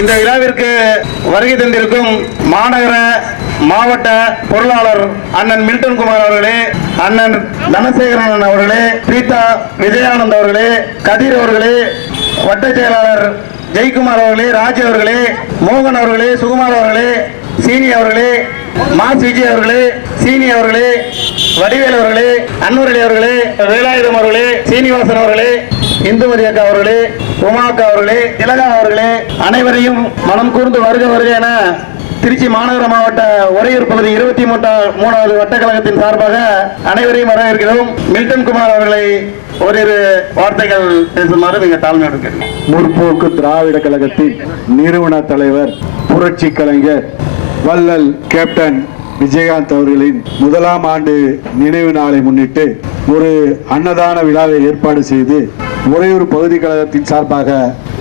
இந்த விழாவிற்கு வருகை தந்திருக்கும் மாநகர மாவட்ட பொருளாளர் அண்ணன் மில்டன் குமார் அவர்களே, அண்ணன் தனசேகரன் அவர்களே, பிரீதா விஜயானந்த் அவர்களே, கதிர் அவர்களே, வட்ட செயலாளர் ஜெயக்குமார் அவர்களே, ராஜ் அவர்களே, மோகன் அவர்களே, சுகுமார் அவர்களே, சீனி அவர்களே, மாஸ் விஜய் அவர்களே, சீனி அவர்களே, வடிவேல் அவர்களே, அன்வரளி அவர்களே, வேலாயுதம் அவர்களே, சீனிவாசன் அவர்களே, இந்துமதி அக்கா அவர்களே, உமா அக்கா அவர்களே, திலகா அவர்களே, அனைவரையும் மனம் கூர்ந்து வருக வருக என திருச்சி மாநகர மாவட்ட உறையூர் பகுதி 23வது வட்டக்கழகத்தின் சார்பாக அனைவரையும் வரவேற்கிறோம். மில்டன் குமார் அவர்களை ஓரிரு வார்த்தைகள் பேசுமாறு மிக தாழ்மையோடு கேட்கிறேன். முற்போக்கு திராவிட கழகத்தின் நிறுவன தலைவர் புரட்சி கலைஞர் வள்ளல் கேப்டன் விஜயகாந்த் அவர்களின் 1ஆம் ஆண்டு நினைவு நாளை முன்னிட்டு ஒரு அன்னதான விழாவை ஏற்பாடு செய்து உறையூர் பகுதி கழகத்தின் சார்பாக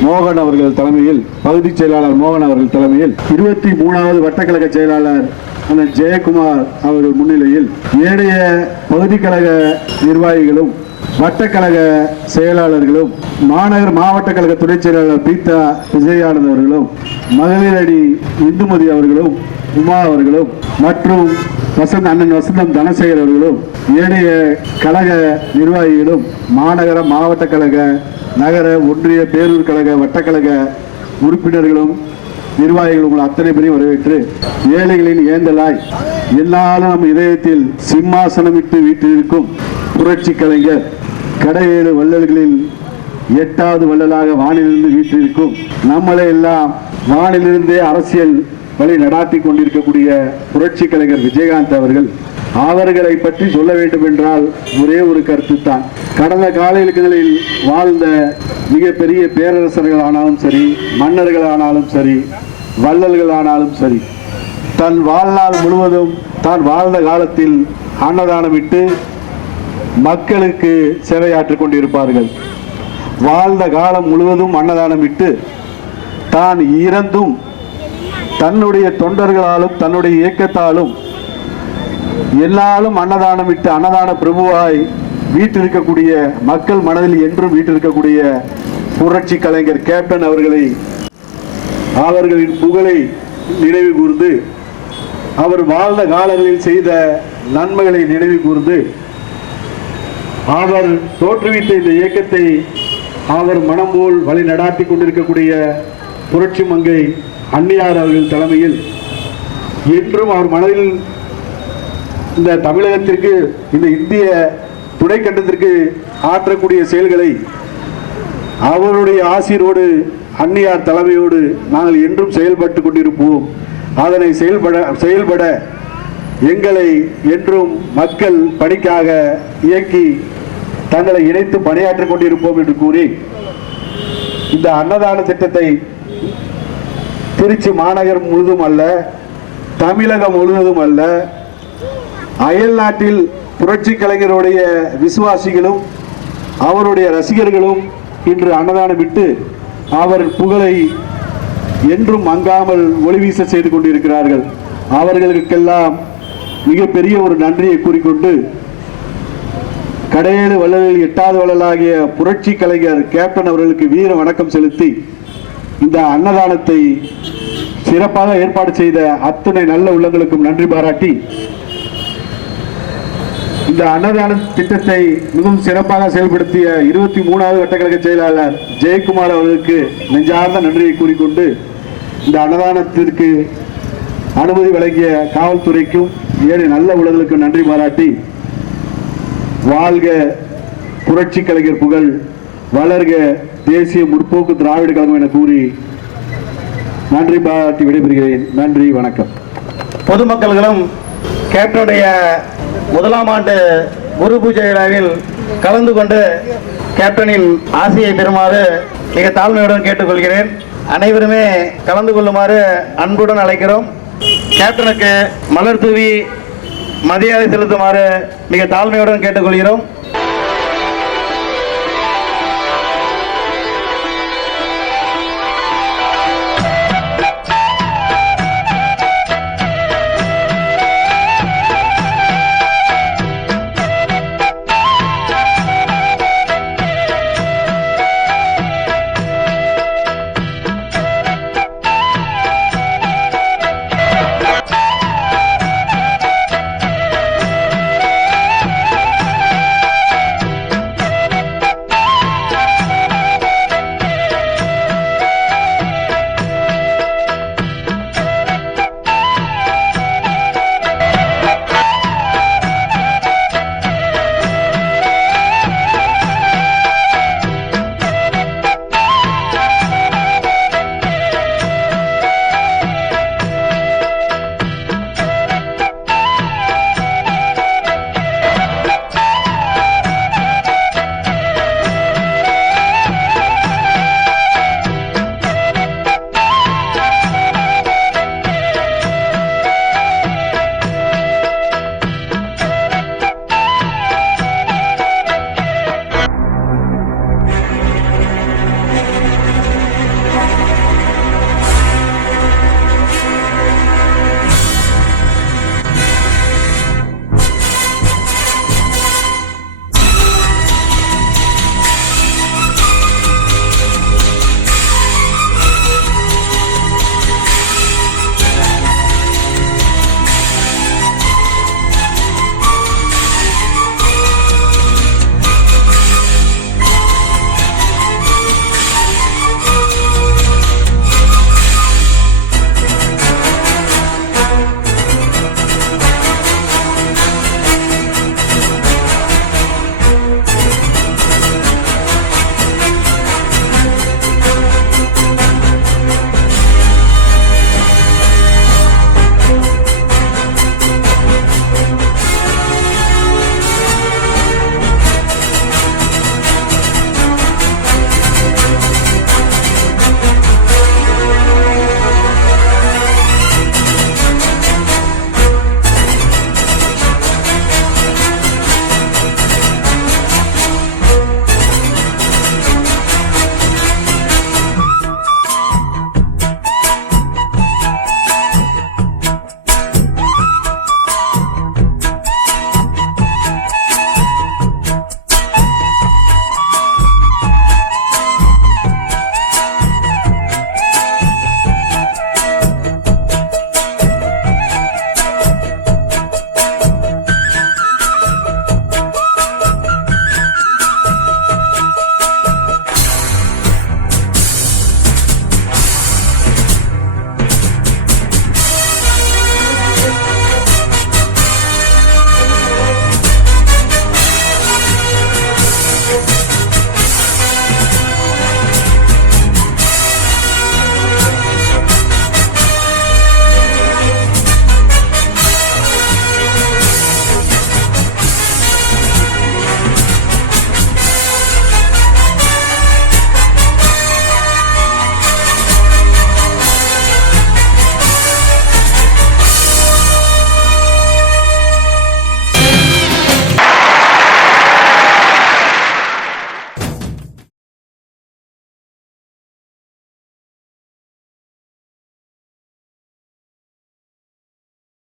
மோகன் அவர்கள் தலைமையில், பகுதி செயலாளர் மோகன் அவர்கள் தலைமையில் 23வது வட்டக்கழக செயலாளர் அண்ணன் ஜெயக்குமார் அவர்கள் முன்னிலையில் ஏனைய பகுதி கழக நிர்வாகிகளும் வட்டக்கழக செயலாளர்களும் மாநகர மாவட்ட கழக துணை செயலாளர் பிரீதா விஜயானந்த் அவர்களும் மகளிர் அணி இந்துமதி அவர்களும் உமா அவர்களும் மற்றும் அண்ணன் வசந்தம் தனசேகர் அவர்களும் ஏனைய கழக நிர்வாகிகளும் மாநகர மாவட்ட கழக நகர ஒன்றிய பேரூர் கழக வட்டக்கழக உறுப்பினர்களும் நிர்வாகிகளும் அத்தனை பேரையும் வரவேற்று ஏழைகளின் ஏந்தலாய் என்னாலும் நம் இதயத்தில் சிம்மாசனமிட்டு வீட்டிற்கும் புரட்சி கலைஞர் கடையேழு வள்ளல்களில் 8வது வள்ளலாக வானிலிருந்து வீட்டிற்கும் நம்மளை எல்லாம் வானிலிருந்தே அரசியல் வழி நடாத்தி கொண்டிருக்கக்கூடிய புரட்சி கலைஞர் விஜயகாந்த் அவர்களை பற்றி சொல்ல வேண்டும் என்றால் ஒரே ஒரு கருத்து தான். கடந்த காலங்களில் வாழ்ந்த மிகப்பெரிய பேரரசர்கள் ஆனாலும் சரி, மன்னர்கள் ஆனாலும் சரி, வள்ளல்கள் ஆனாலும் சரி, தன் வாழ்நாள் முழுவதும் தான் வாழ்ந்த காலத்தில் அன்னதானமிட்டு மக்களுக்கு சேவையாற்றிக் கொண்டிருப்பார்கள். வாழ்ந்த காலம் முழுவதும் அன்னதானமிட்டு தான் இறந்தும் தன்னுடைய தொண்டர்களாலும் தன்னுடைய இயக்கத்தாலும் எல்லாரும் அன்னதானமிட்டு அன்னதான பிரபுவாய் வீட்டிருக்கக்கூடிய மக்கள் மனதில் என்றும் வீட்டிருக்கக்கூடிய புரட்சி கலைஞர் கேப்டன் அவர்களின் புகழை நினைவு கூர்ந்து, அவர் வாழ்ந்த காலங்களில் செய்த நன்மைகளை நினைவு கூர்ந்து, அவர் தோற்றுவித்த இந்த இயக்கத்தை அவர் மனம் போல் வழி நடாத்தி கொண்டிருக்கக்கூடிய புரட்சி மங்கை அன்னியார் அவர்கள் தலைமையில் என்றும் அவர் மனதில் இந்த தமிழகத்திற்கு, இந்த இந்திய துணைக்கண்டத்திற்கு ஆற்றக்கூடிய செயல்களை அவருடைய ஆசிரோடு அன்னியார் தலைமையோடு நாங்கள் என்றும் செயல்பட்டு கொண்டிருப்போம். அதனை செயல்பட எங்களை என்றும் மக்கள் பணிக்காக இயக்கி தங்களை இணைத்து பணியாற்றிக் கொண்டிருப்போம் என்று கூறி இந்த அன்னதான திட்டத்தை திருச்சி மாநகரம் முழுவதும் அல்ல, தமிழகம் முழுவதும் அல்ல, அயல் நாட்டில் புரட்சி கலைஞருடைய விசுவாசிகளும் அவருடைய ரசிகர்களும் இன்று அன்னதானம் விட்டு அவர் புகழை என்றும் மங்காமல் ஒளிவீச செய்து கொண்டிருக்கிறார்கள். அவர்களுக்கெல்லாம் மிகப்பெரிய ஒரு நன்றியை கூறிக்கொண்டு, கடையேழு வள்ளலில் 8வது வள்ளலாகிய புரட்சி கலைஞர் கேப்டன் அவர்களுக்கு வீர வணக்கம் செலுத்தி இந்த அன்னதானத்தை சிறப்பாக ஏற்பாடு செய்த அத்தனை நல்ல உள்ளங்களுக்கும் நன்றி பாராட்டி, இந்த அன்னதான திட்டத்தை மிகவும் சிறப்பாக செயல்படுத்திய 23வது வட்டக்கழக செயலாளர் ஜெயக்குமார் அவர்களுக்கு நெஞ்சார்ந்த நன்றியை கூறிக்கொண்டு, இந்த அன்னதானத்திற்கு அனுமதி வழங்கிய காவல்துறைக்கும் ஏழை நல்ல உள்ளங்களுக்கும் நன்றி பாராட்டி, வாழ்க புரட்சி கலைஞர் புகழ், வளர்க தேசிய முற்போக்கு திராவிட கழகம் என கூறி நன்றி பாராட்டி விடைபெறுகிறேன். நன்றி, வணக்கம். பொதுமக்களும் கேப்டனுடைய 1ஆம் ஆண்டு குரு பூஜை விழாவில் கலந்து கொண்டு கேப்டனின் ஆசையை பெறுமாறு மிக தாழ்மையுடன் கேட்டுக்கொள்கிறேன். அனைவருமே கலந்து கொள்ளுமாறு அன்புடன் அழைக்கிறோம். கேப்டனுக்கு மலர் தூவி மரியாதை செலுத்துமாறு மிக தாழ்மையுடன் கேட்டுக்கொள்கிறோம்.